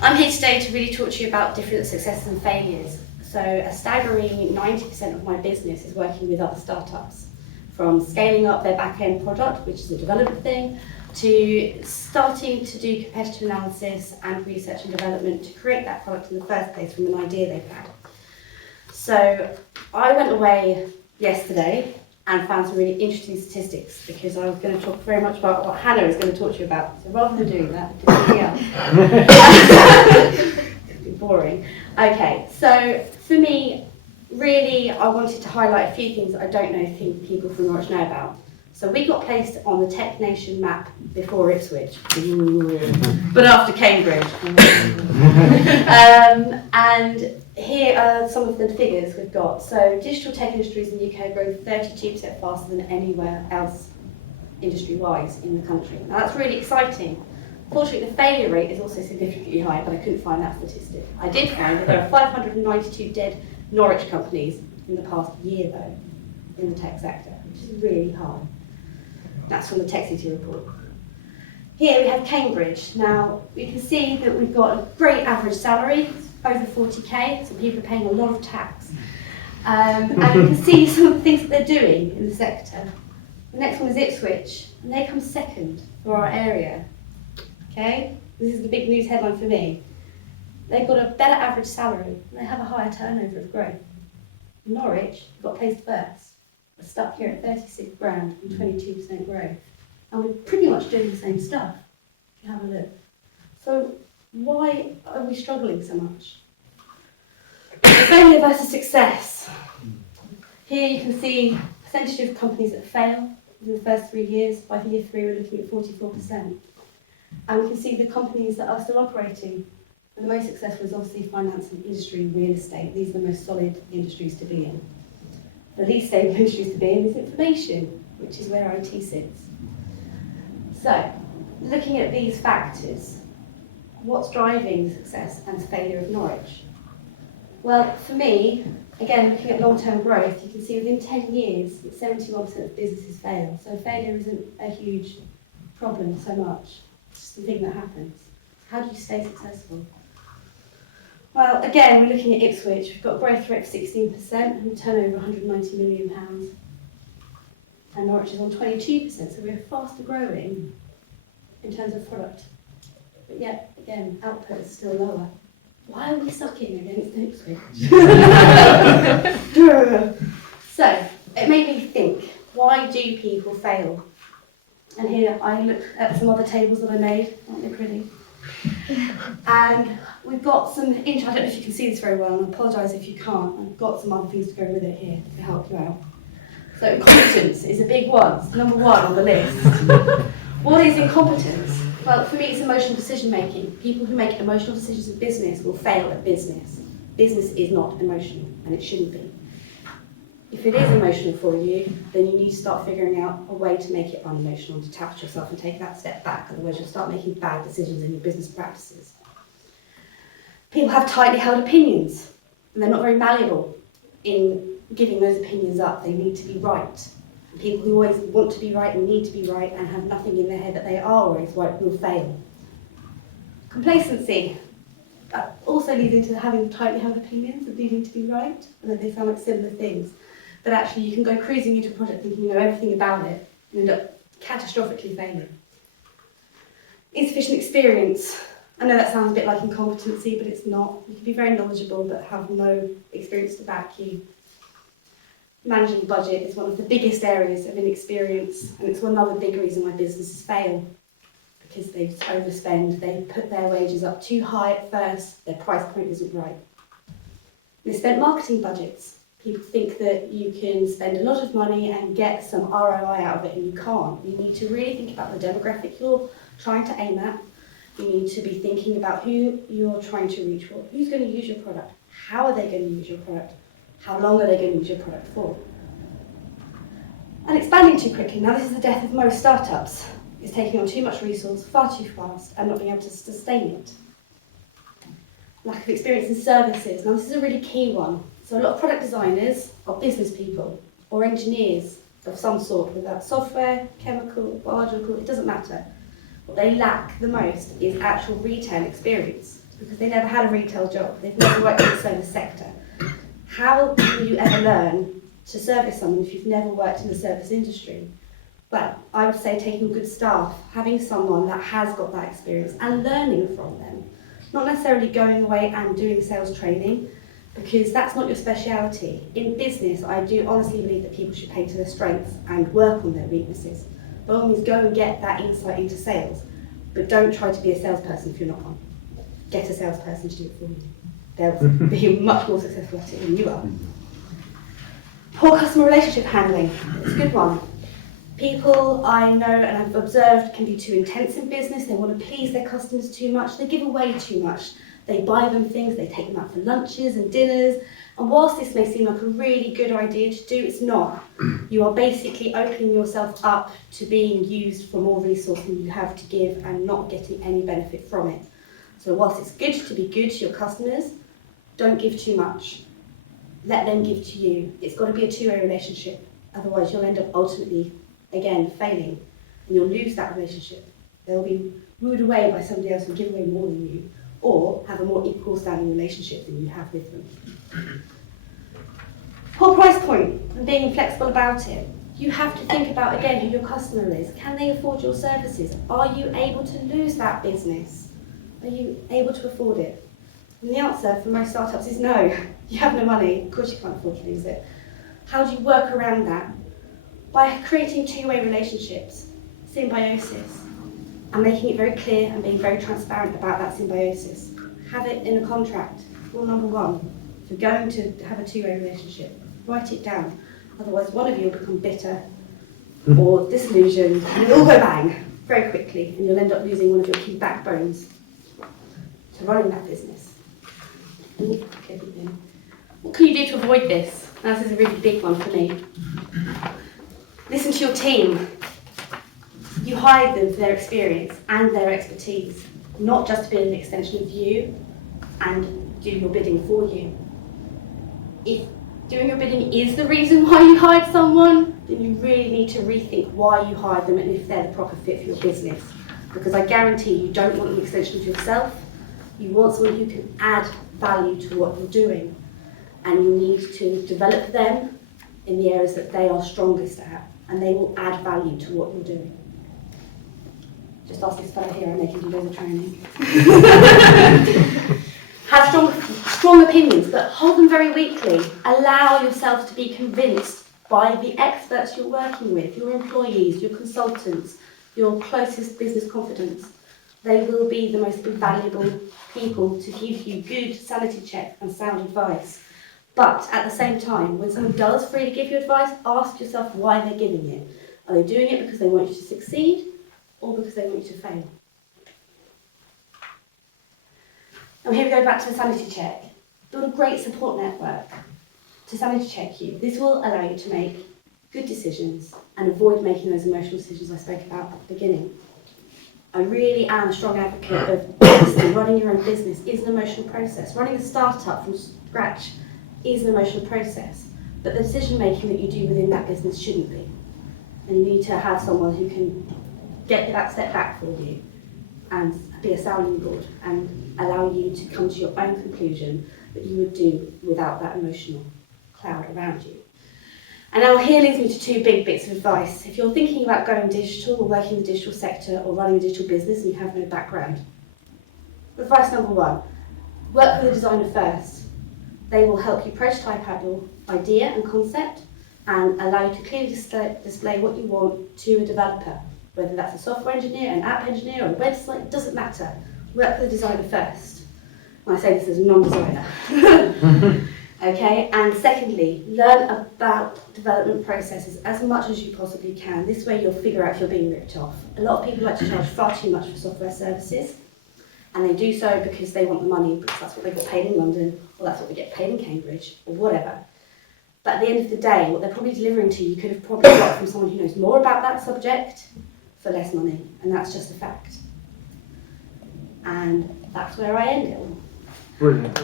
I'm here today to really talk to you about different successes and failures. So a staggering 90% of my business is working with other startups, from scaling up their back-end product, which is a development thing, to starting to do competitive analysis and research and development to create that product in the first place from an idea they've had. So I went away yesterday and found some really interesting statistics because I was going to talk very much about what Hannah is going to talk to you about. So rather than doing that, do something else. It's a bit boring. Okay, so for me, really, I wanted to highlight a few things that I don't think people from Norwich know about. So we got placed on the Tech Nation map before Ipswich, but after Cambridge. And here are some of the figures we've got. So digital tech industries in the UK grow 32% faster than anywhere else industry-wise in the country. Now that's really exciting. Fortunately, the failure rate is also significantly high, but I couldn't find that statistic. I did find that there are 592 dead Norwich companies in the past year, though, in the tech sector, which is really high. That's from the Tech City report. Here we have Cambridge. Now, we can see that we've got a great average salary, over 40k, so people are paying a lot of tax. And you can see some of the things that they're doing in the sector. The next one is Ipswich, and they come second for our area. Okay, this is the big news headline for me. They've got a better average salary, and they have a higher turnover of growth. Norwich got placed first. We're stuck here at 36 grand and 22% growth. And we're pretty much doing the same stuff, if you have a look. So why are we struggling so much? Failure versus success. Here you can see percentage of companies that fail in the first 3 years. By year 3, we're looking at 44%. And we can see the companies that are still operating. And the most successful is obviously finance and industry and real estate. These are the most solid industries to be in. The least stable industries to be in is information, which is where IT sits. So, looking at these factors, what's driving the success and failure of Norwich? Well, for me, again, looking at long-term growth, you can see within 10 years, 71% of businesses fail. So failure isn't a huge problem so much. It's just the thing that happens. How do you stay successful? Well, again, we're looking at Ipswich. We've got a growth rate of 16% and a turnover of £190 million. And Norwich is on 22%, so we're faster growing in terms of product. But yet, again, output is still lower. Why are we sucking against Ipswich? So, it made me think, why do people fail? And here I looked at some other tables that I made. Aren't they pretty? And we've got some, I don't know if you can see this very well, and I apologise if you can't. I've got some other things to go with it here to help you out. So incompetence is a big one. It's number 1 on the list. What is incompetence? Well, for me, it's emotional decision making. People who make emotional decisions in business will fail at business. Business is not emotional, and it shouldn't be. If it is emotional for you, then you need to start figuring out a way to make it unemotional, detach yourself and take that step back, otherwise you'll start making bad decisions in your business practices. People have tightly held opinions, and they're not very malleable in giving those opinions up. They need to be right. People who always want to be right and need to be right and have nothing in their head that they are always right will fail. Complacency. That also leads into having tightly held opinions and needing to be right, and that they sound like similar things. But actually you can go cruising into a project thinking you know everything about it and end up catastrophically failing. Insufficient experience. I know that sounds a bit like incompetency, but it's not. You can be very knowledgeable but have no experience to back you. Managing budget is one of the biggest areas of inexperience, and it's one other big reason why businesses fail. Because they overspend, they put their wages up too high at first, their price point isn't right. Misspent marketing budgets. People think that you can spend a lot of money and get some ROI out of it, and you can't. You need to really think about the demographic you're trying to aim at. You need to be thinking about who you're trying to reach for. Who's going to use your product? How are they going to use your product? How long are they going to use your product for? And expanding too quickly. Now, this is the death of most startups. It's taking on too much resource, far too fast, and not being able to sustain it. Lack of experience in services. Now, this is a really key one. So a lot of product designers are business people or engineers of some sort, whether that's software, chemical, biological, it doesn't matter. What they lack the most is actual retail experience. because they never had a retail job, they've never worked in the service sector. How will you ever learn to service someone if you've never worked in the service industry? Well, I would say taking good staff, having someone that has got that experience and learning from them. Not necessarily going away and doing sales training, because that's not your speciality. In business, I do honestly believe that people should play to their strengths and work on their weaknesses. By all means, go and get that insight into sales, but don't try to be a salesperson if you're not one. Get a salesperson to do it for you. They'll be much more successful at it than you are. Poor customer relationship handling. It's a good one. People I know and I've observed can be too intense in business. They want to please their customers too much. They give away too much. They buy them things, they take them out for lunches and dinners. And whilst this may seem like a really good idea to do, it's not. You are basically opening yourself up to being used for more resource than you have to give and not getting any benefit from it. So whilst it's good to be good to your customers, don't give too much. Let them give to you. It's got to be a two-way relationship. Otherwise you'll end up ultimately, again, failing. And you'll lose that relationship. They'll be wooed away by somebody else who'll give away more than you, or have a more equal standing relationship than you have with them. Poor price point and being inflexible about it. You have to think about, again, who your customer is. Can they afford your services? Are you able to lose that business? Are you able to afford it? And the answer for most startups is no. You have no money, of course you can't afford to lose it. How do you work around that? By creating two-way relationships, symbiosis, and making it very clear and being very transparent about that symbiosis. Have it in a contract. Rule number one, if you're going to have a two-way relationship, write it down. Otherwise one of you will become bitter or disillusioned and it'll all go bang very quickly and you'll end up losing one of your key backbones to running that business. Okay, what can you do to avoid this? Now, this is a really big one for me. Listen to your team. You hired them for their experience and their expertise, not just to be an extension of you and do your bidding for you. If doing your bidding is the reason why you hired someone, then you really need to rethink why you hired them and if they're the proper fit for your business. Because I guarantee you don't want an extension of yourself, you want someone who can add value to what you're doing. And you need to develop them in the areas that they are strongest at, and they will add value to what you're doing. Just ask this fellow here, I make him do loads of training. Have strong opinions, but hold them very weakly. Allow yourself to be convinced by the experts you're working with, your employees, your consultants, your closest business confidants. They will be the most invaluable people to give you good sanity check and sound advice. But at the same time, when someone does freely give you advice, ask yourself why they're giving it. Are they doing it because they want you to succeed or because they want you to fail? And here we go back to the sanity check. Build a great support network to sanity check you. This will allow you to make good decisions and avoid making those emotional decisions I spoke about at the beginning. I really am a strong advocate of honestly, running your own business is an emotional process. Running a startup from scratch is an emotional process, but the decision making that you do within that business shouldn't be. And you need to have someone who can get that step back for you and be a sounding board and allow you to come to your own conclusion that you would do without that emotional cloud around you. And now here leads me to two big bits of advice. If you're thinking about going digital or working in the digital sector or running a digital business and you have no background, advice number one, work with a designer first. They will help you prototype out your idea and concept and allow you to clearly display what you want to a developer, whether that's a software engineer, an app engineer, or a website, it doesn't matter. Work with a designer first. And I say this as a non-designer. Okay, and secondly, learn about development processes as much as you possibly can. This way you'll figure out if you're being ripped off. A lot of people like to charge far too much for software services, and they do so because they want the money, because that's what they got paid in London, or that's what they get paid in Cambridge, or whatever. But at the end of the day, what they're probably delivering to you could have probably got from someone who knows more about that subject for less money, and that's just a fact. And that's where I end it all. Brilliant.